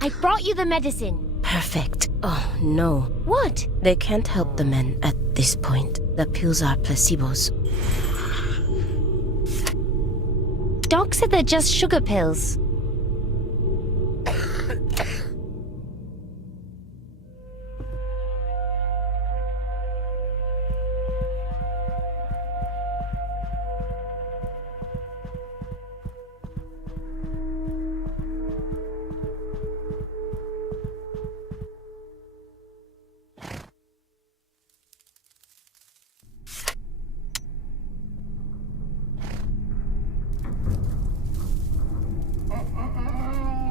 I brought you the medicine. Perfect. Oh, no. What? They can't help the men at this point. The pills are placebos. Doc said they're just sugar pills.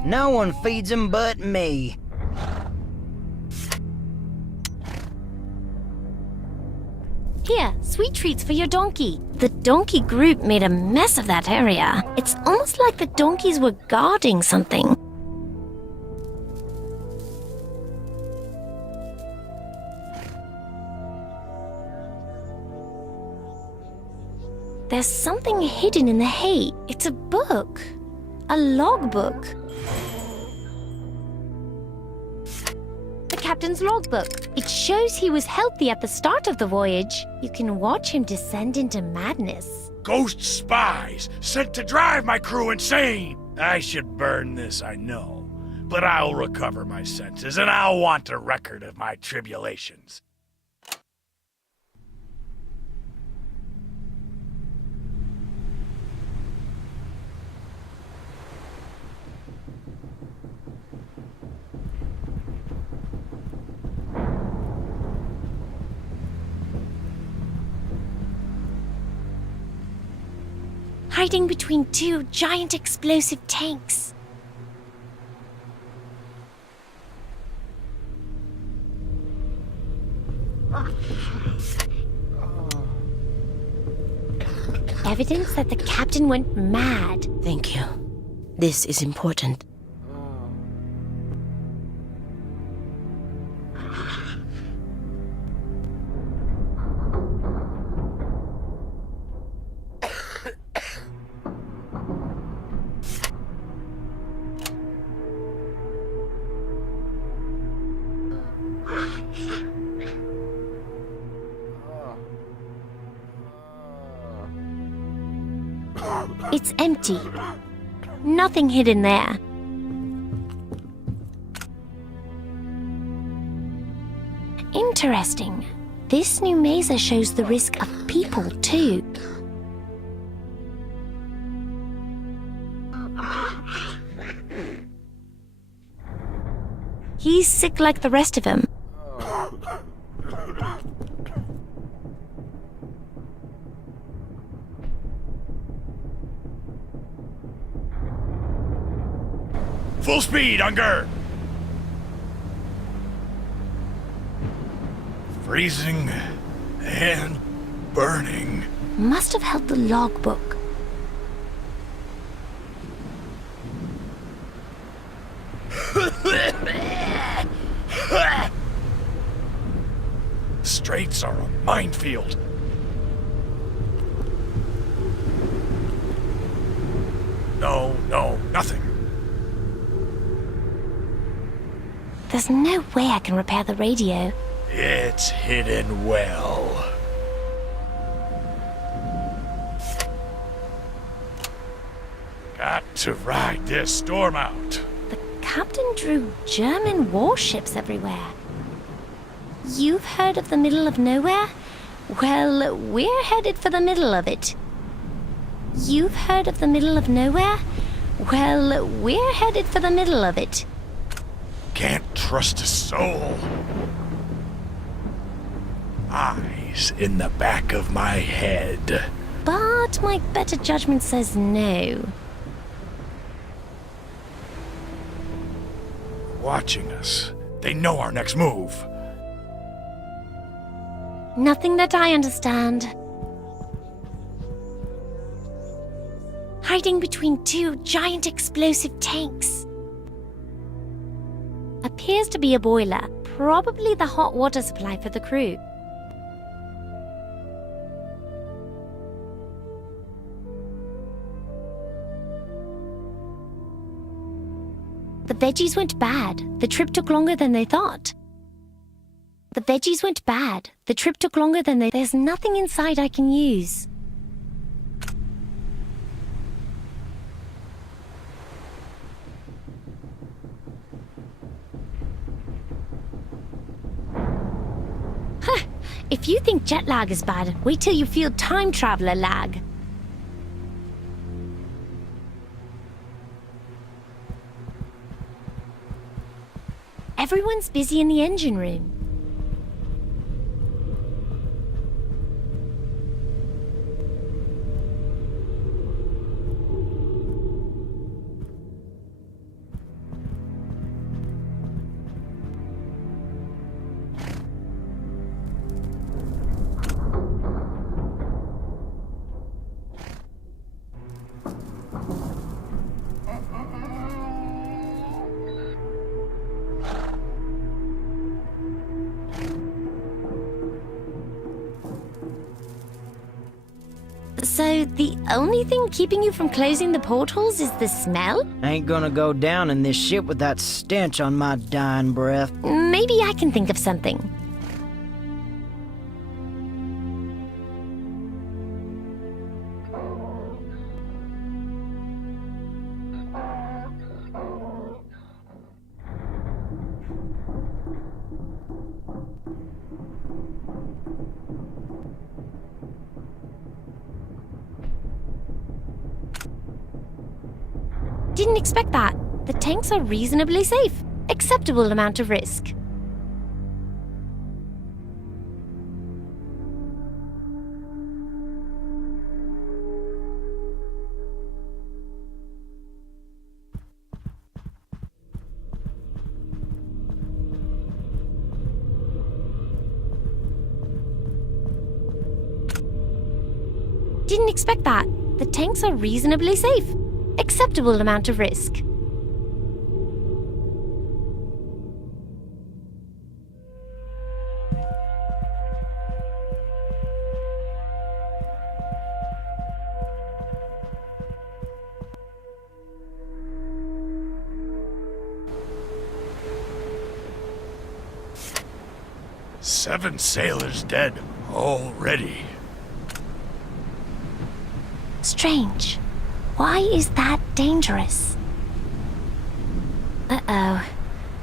No one feeds him but me. Here, sweet treats for your donkey. The donkey group made a mess of that area. It's almost like the donkeys were guarding something. There's something hidden in the hay. It's a book. A logbook. The captain's logbook. It shows he was healthy at the start of the voyage. You can watch him descend into madness. Ghost spies sent to drive my crew insane. I should burn this, I know. But I'll recover my senses, and I'll want a record of my tribulations. Hiding between two giant explosive tanks. Evidence that the captain went mad. Thank you. This is important. It's empty. Nothing hidden there. Interesting. This new mesa shows the risk of people, too. He's sick like the rest of them. Full speed, Unger! Freezing and burning. Must have held the logbook. Straits are a minefield. No, nothing. There's no way I can repair the radio. It's hidden well. Got to ride this storm out. The captain drew German warships everywhere. You've heard of the middle of nowhere? Well, we're headed for the middle of it. You've heard of the middle of nowhere? Well, we're headed for the middle of it. Can't trust a soul. Eyes in the back of my head. But my better judgment says no. Watching us. They know our next move. Nothing that I understand. Hiding between two giant explosive tanks. Appears to be a boiler, probably the hot water supply for the crew. The veggies went bad. The trip took longer than they thought. The veggies went bad. The trip took longer than they... There's nothing inside I can use. Huh. If you think jet lag is bad, wait till you feel time traveler lag. Everyone's busy in the engine room. So, the only thing keeping you from closing the portals is the smell? Ain't gonna go down in this ship with that stench on my dying breath. Maybe I can think of something. Didn't expect that. The tanks are reasonably safe. Acceptable amount of risk. Didn't expect that. The tanks are reasonably safe. Acceptable amount of risk. Seven sailors dead already. Strange. Why is that dangerous? Uh-oh.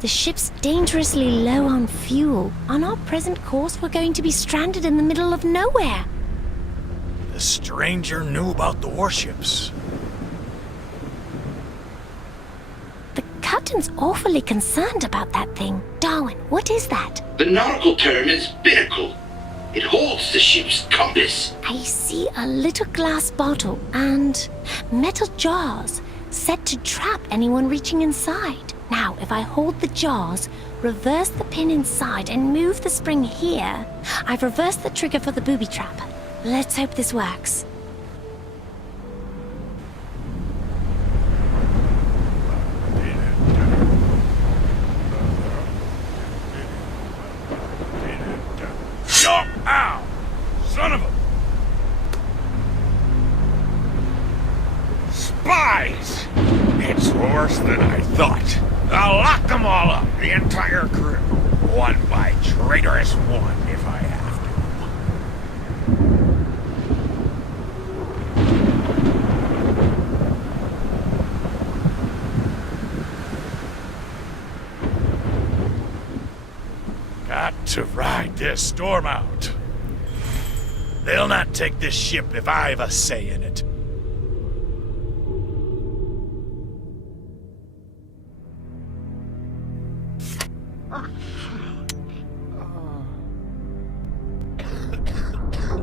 The ship's dangerously low on fuel. On our present course, we're going to be stranded in the middle of nowhere. The stranger knew about the warships. The captain's awfully concerned about that thing. Darwin, what is that? The nautical term is binnacle. It holds the ship's compass. I see a little glass bottle and metal jars set to trap anyone reaching inside. Now, if I hold the jars, reverse the pin inside and move the spring here, I've reversed the trigger for the booby trap. Let's hope this works. Ow! Son of a... Spies! It's worse than I thought. I'll lock them all up, the entire crew. One by traitorous one, if I have to. Got to ride this storm out. They'll not take this ship if I've a say in it.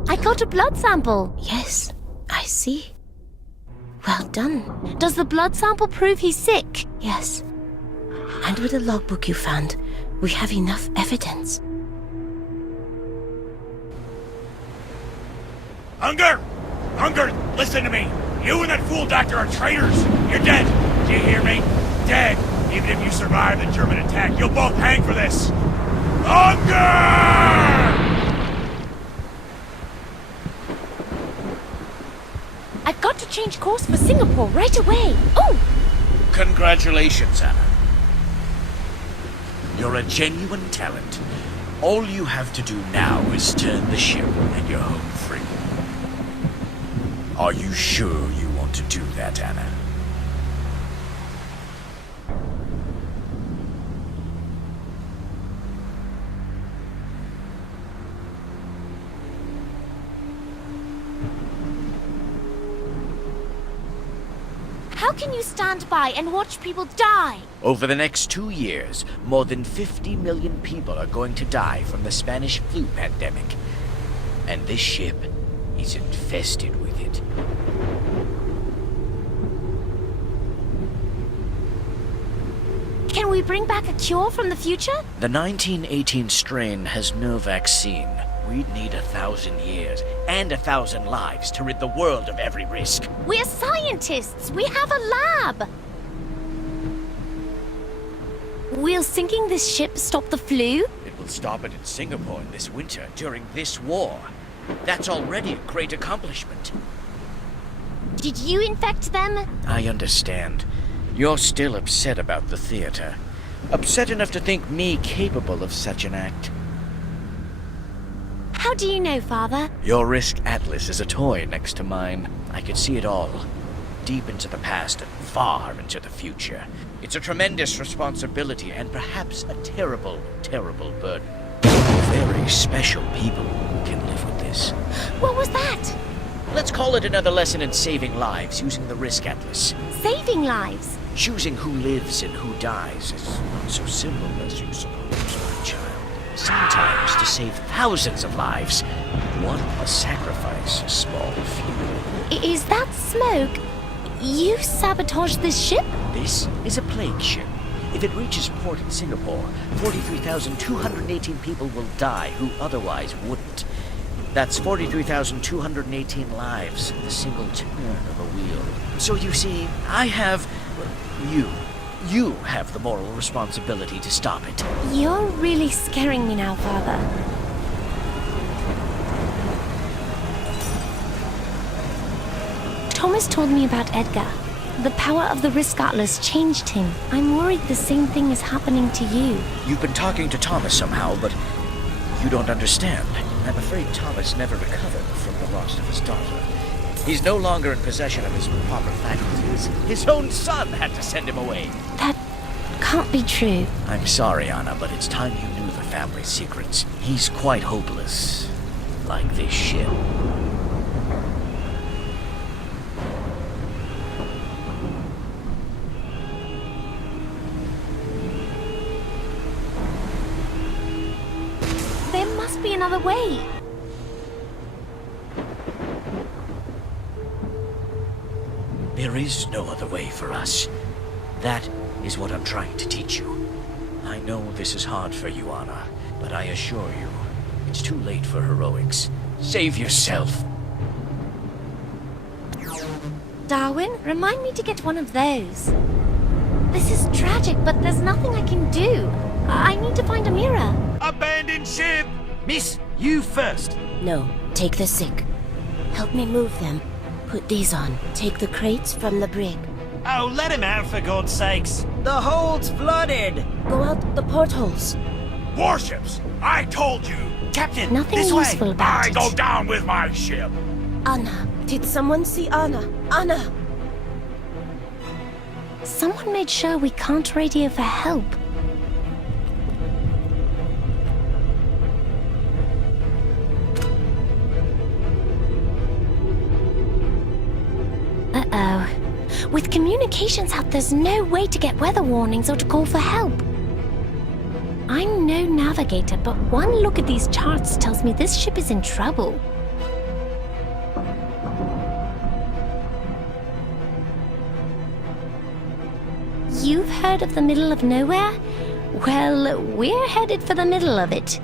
I got a blood sample. Yes, I see. Well done. Does the blood sample prove he's sick? Yes. And with the logbook you found, we have enough evidence. Unger! Unger, listen to me! You and that fool doctor are traitors! You're dead! Do you hear me? Dead! Even if you survive the German attack, you'll both hang for this! Unger! I've got to change course for Singapore right away. Oh! Congratulations, Anna. You're a genuine talent. All you have to do now is turn the ship and you're home free. Are you sure you want to do that, Anna? How can you stand by and watch people die? Over the next 2 years, more than 50 million people are going to die from the Spanish flu pandemic. And this ship is infested with it. Can we bring back a cure from the future? The 1918 strain has no vaccine. We'd need 1,000 years and 1,000 lives to rid the world of every risk. We're scientists. We have a lab. Will sinking this ship stop the flu? It will stop it in Singapore this winter during this war. That's already a great accomplishment. Did you infect them? I understand. You're still upset about the theater. Upset enough to think me capable of such an act. How do you know, Father? Your Risk Atlas is a toy next to mine. I could see it all. Deep into the past and far into the future. It's a tremendous responsibility and perhaps a terrible, terrible burden. Very special people can live with this. What was that? Let's call it another lesson in saving lives using the Risk Atlas. Saving lives. Choosing who lives and who dies is not so simple as you suppose, my child. Sometimes to save thousands of lives, one must sacrifice a small few. Is that smoke? You sabotaged this ship? This is a plague ship. If it reaches port in Singapore, 43,218 people will die who otherwise wouldn't. That's 43,218 lives in a single turn of a wheel. So you see, I have... You have the moral responsibility to stop it. You're really scaring me now, Father. Thomas told me about Edgar. The power of the Risk Atlas changed him. I'm worried the same thing is happening to you. You've been talking to Thomas somehow, but you don't understand. I'm afraid Thomas never recovered from the loss of his daughter. He's no longer in possession of his proper faculties. His own son had to send him away. That can't be true. I'm sorry, Anna, but it's time you knew the family secrets. He's quite hopeless. Like this ship. There must be another way. There is no other way for us. That is what I'm trying to teach you. I know this is hard for you, Anna, but I assure you, it's too late for heroics. Save yourself. Darwin, remind me to get one of those. This is tragic, but there's nothing I can do. I need to find a mirror. Abandoned ship! Miss, you first. No, take the sick. Help me move them. Put these on. Take the crates from the brig. Oh, let him out for God's sakes. The hold's flooded. Go out the portholes. Warships! I told you! Captain, Nothing this useful way. about I it. go down with my ship! Anna. Did someone see Anna? Anna! Someone made sure we can't radio for help. Uh-oh. With communications out, there's no way to get weather warnings or to call for help. I'm no navigator, but one look at these charts tells me this ship is in trouble. You've heard of the middle of nowhere? Well, we're headed for the middle of it.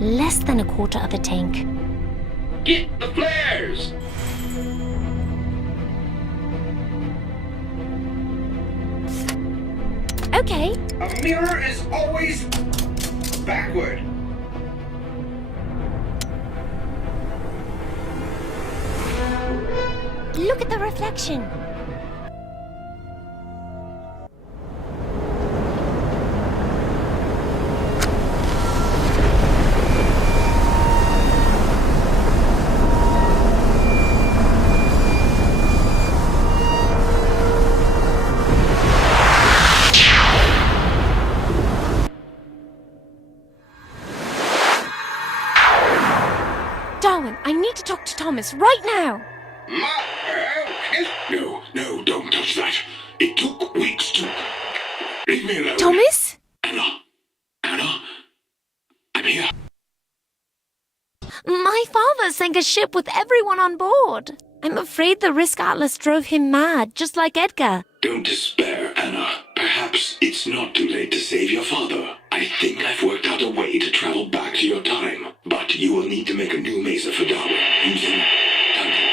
Less than a quarter of a tank. Get the flares! Okay. A mirror is always backward. Look at the reflection. Darwin, I need to talk to Thomas right now. No, don't touch that. It took weeks to... Leave me alone. Thomas? Anna, I'm here. My father sank a ship with everyone on board. I'm afraid the Risk Atlas drove him mad, just like Edgar. Don't despair, Anna. Perhaps it's not too late to save your father. I think I've worked out a way to travel back to your time. But you will need to make a new mesa for Darwin using Tantalite.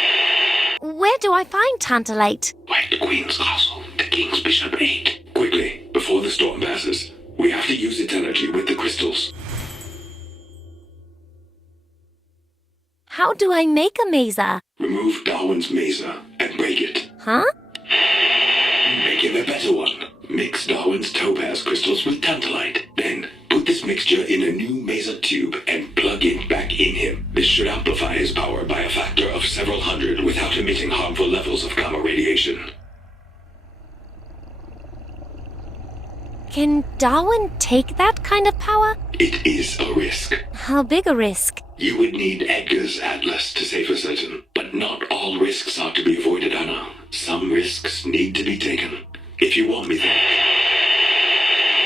Where do I find Tantalite? At the Queen's Castle, the King's Bishop 8. Quickly, before the storm passes. We have to use its energy with the crystals. How do I make a mesa? Remove Darwin's mesa and break it. Huh? Make him a better one. Mix Darwin's topaz crystals with tantalite. Then, put this mixture in a new mesa tube and plug it back in him. This should amplify his power by a factor of several hundred without emitting harmful levels of gamma radiation. Can Darwin take that kind of power? It is a risk. How big a risk? You would need Edgar's atlas to say for certain. But not all risks are to be avoided, Anna. Some risks need to be taken. If you want me there.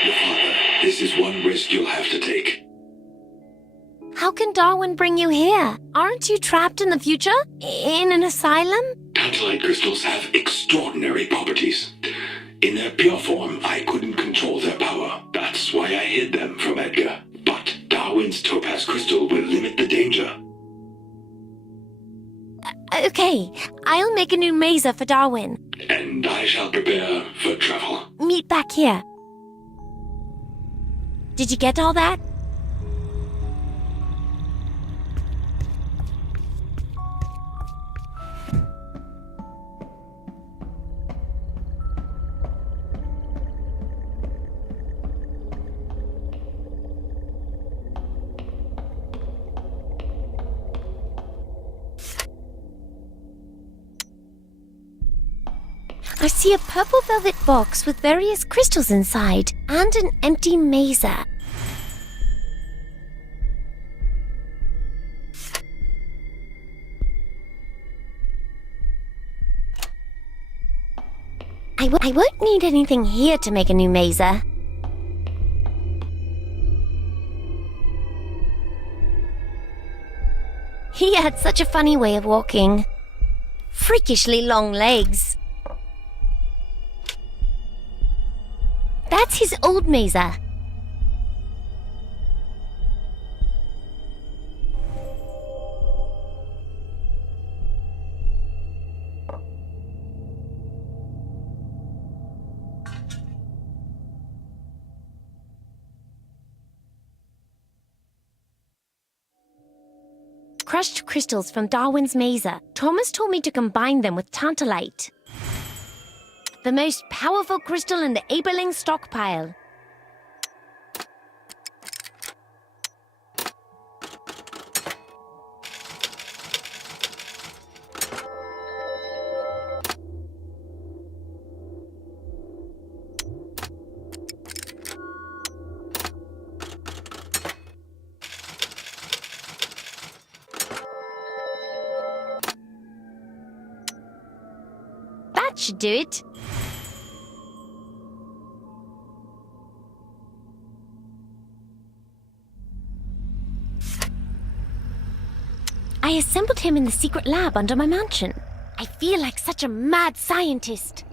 Your father, this is one risk you'll have to take. How can Darwin bring you here? Aren't you trapped in the future? In an asylum? Tantalite crystals have extraordinary properties. In their pure form, I couldn't control their power. That's why I hid them from Edgar. But Darwin's topaz crystal will limit the danger. Okay, I'll make a new mesa for Darwin. And I shall prepare for travel. Meet back here. Did you get all that? I see a purple velvet box with various crystals inside and an empty mesa. I won't need anything here to make a new mesa. He had such a funny way of walking. Freakishly long legs. That's his old mesa. Crushed crystals from Darwin's mesa. Thomas told me to combine them with tantalite. The most powerful crystal in the Aberling stockpile. That should do it. I assembled him in the secret lab under my mansion. I feel like such a mad scientist.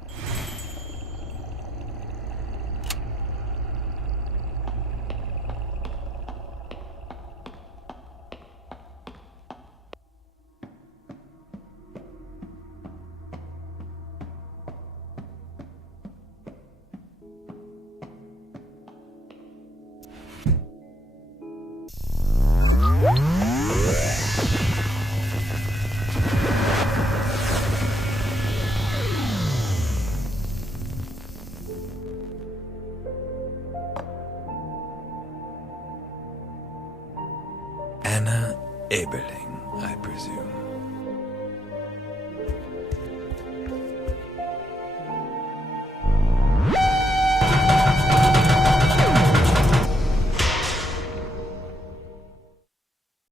Anna Eberling, I presume.